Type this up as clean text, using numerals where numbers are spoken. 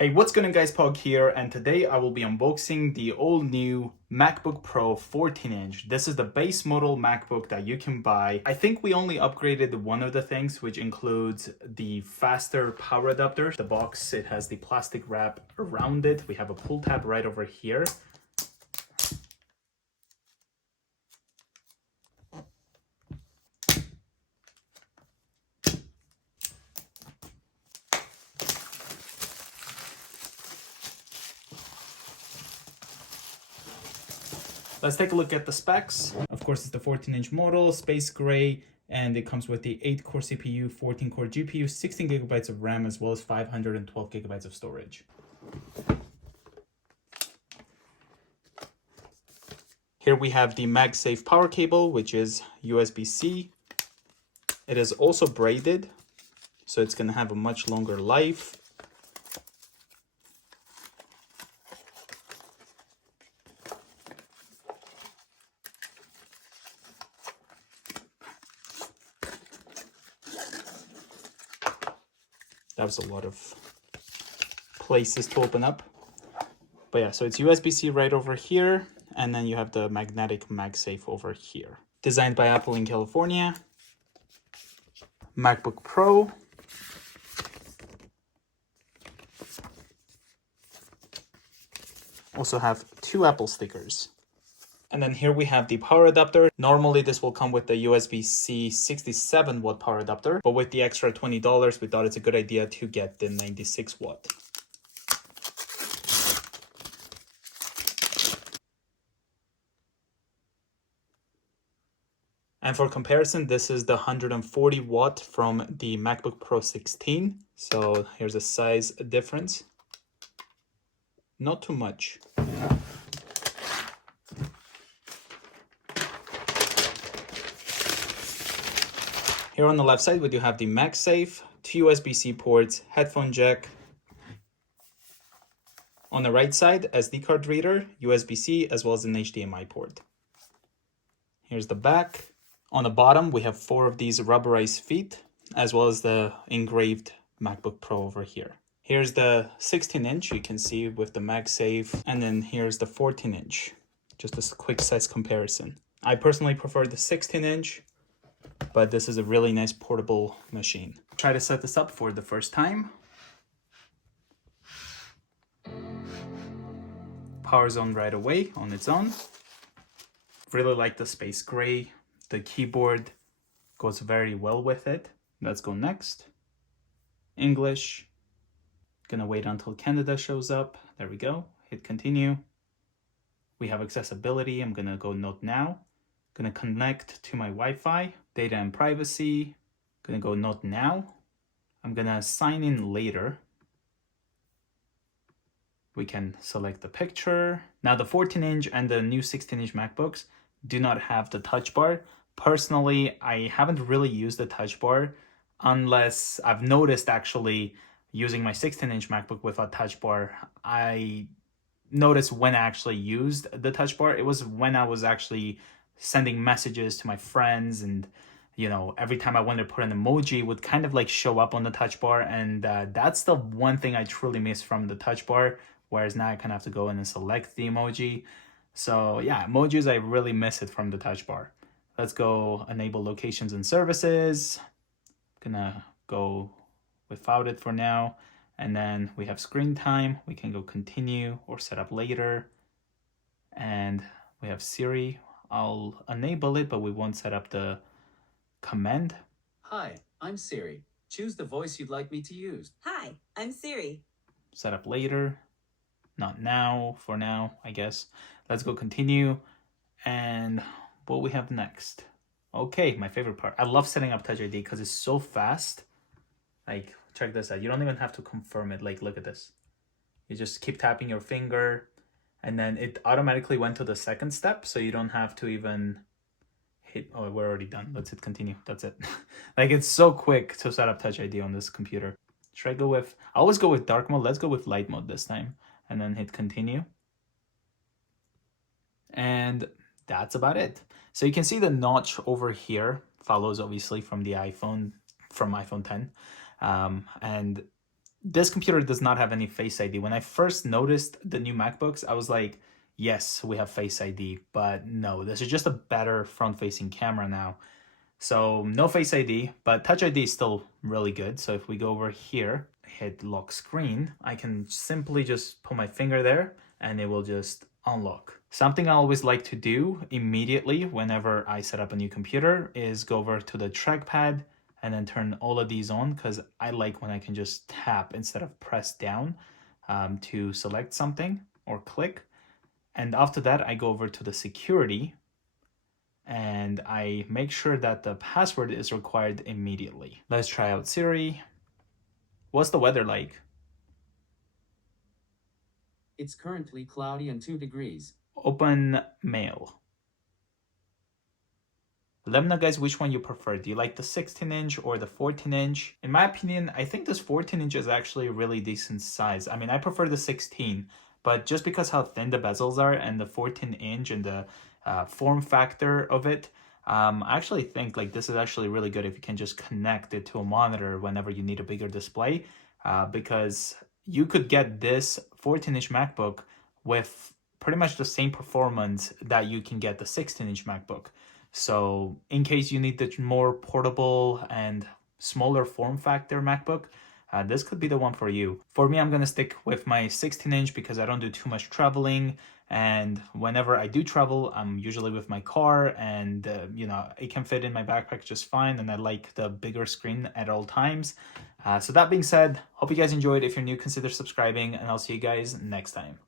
Hey, what's going on guys, Pog here, and today I will be unboxing the all new MacBook Pro 14-inch. This is the base model MacBook that you can buy. I think we only upgraded one of the things, which includes the faster power adapter. The box, it has the plastic wrap around it. We have a pull tab right over here. Let's take a look at the specs. Of course, it's the 14-inch model, space gray, and it comes with the 8-core CPU, 14-core GPU, 16 gigabytes of RAM, as well as 512 gigabytes of storage. Here we have the MagSafe power cable, which is USB-C. It is also braided, so it's going to have a much longer life. That was a lot of places to open up. But yeah, so it's USB-C right over here, and then you have the magnetic MagSafe over here. Designed by Apple in California. MacBook Pro. Also have 2 Apple stickers. And then here we have the power adapter. Normally this will come with the USB-C 67 watt power adapter, but with the extra $20, we thought it's a good idea to get the 96 watt. And for comparison, this is the 140 watt from the MacBook Pro 16. So here's a size difference. Not too much. Here on the left side, we do have the MagSafe, 2 USB-C ports, headphone jack. On the right side, SD card reader, USB-C, as well as an HDMI port. Here's the back. On the bottom, we have 4 of these rubberized feet, as well as the engraved MacBook Pro over here. Here's the 16-inch, you can see with the MagSafe, and then here's the 14-inch. Just a quick size comparison. I personally prefer the 16-inch. But this is a really nice portable machine. Try to set this up for the first time. Power's on right away on its own. Really like the space gray. The keyboard goes very well with it. Let's go next. English. Gonna wait until Canada shows up. There we go. Hit continue. We have accessibility. I'm gonna go note now. Gonna connect to my Wi-Fi. Data and privacy. Gonna go not now. I'm gonna sign in later. We can select the picture. Now the 14-inch and the new 16-inch MacBooks do not have the touch bar. Personally, I haven't really used the touch bar unless I've noticed actually using my 16-inch MacBook with a touch bar. I noticed when I actually used the touch bar, it was when I was actually sending messages to my friends, and you know, every time I wanted to put an emoji, it would kind of like show up on the touch bar, and that's the one thing I truly miss from the touch bar, whereas now I kind of have to go in and select the emoji. So yeah, emojis, I really miss it from the touch bar. Let's go enable locations and services. Gonna go without it for now, and then we have screen time. We can go continue or set up later, and we have Siri. I'll enable it, but we won't set up the command. Hi, I'm Siri. Choose the voice you'd like me to use. Hi, I'm Siri. Set up later. Not now, for now, I guess. Let's go continue. And what we have next. Okay, my favorite part. I love setting up Touch ID because it's so fast. Like, check this out. You don't even have to confirm it. Like, look at this. You just keep tapping your finger, and then it automatically went to the second step, so you don't have to even hit. Oh, we're already done. Let's hit continue. That's it. Like, it's so quick to set up Touch ID on this computer. Should I go with, I always go with dark mode. Let's go with light mode this time, and then hit continue. And that's about it. So you can see the notch over here follows obviously from the iPhone, from iPhone 10. And this computer does not have any Face ID. When I first noticed the new MacBooks, I was like, yes, we have Face ID, but no, this is just a better front-facing camera now. So no Face ID, but Touch ID is still really good. So if we go over here, hit lock screen, I can simply just put my finger there and it will just unlock. Something I always like to do immediately whenever I set up a new computer is go over to the trackpad and then turn all of these on, because I like when I can just tap instead of press down to select something or click. And after that, I go over to the security and I make sure that the password is required immediately. Let's try out Siri. What's the weather like? It's currently cloudy and 2 degrees. Open mail. Let me know, guys, which one you prefer. Do you like the 16-inch or the 14-inch? In my opinion, I think this 14-inch is actually a really decent size. I mean, I prefer the 16, but just because how thin the bezels are and the 14-inch and the form factor of it, I actually think like this is actually really good if you can just connect it to a monitor whenever you need a bigger display, because you could get this 14-inch MacBook with pretty much the same performance that you can get the 16-inch MacBook. So in case you need the more portable and smaller form factor MacBook, this could be the one for you. For me, I'm going to stick with my 16-inch because I don't do too much traveling. And whenever I do travel, I'm usually with my car and, you know, it can fit in my backpack just fine. And I like the bigger screen at all times. So that being said, hope you guys enjoyed. If you're new, consider subscribing and I'll see you guys next time.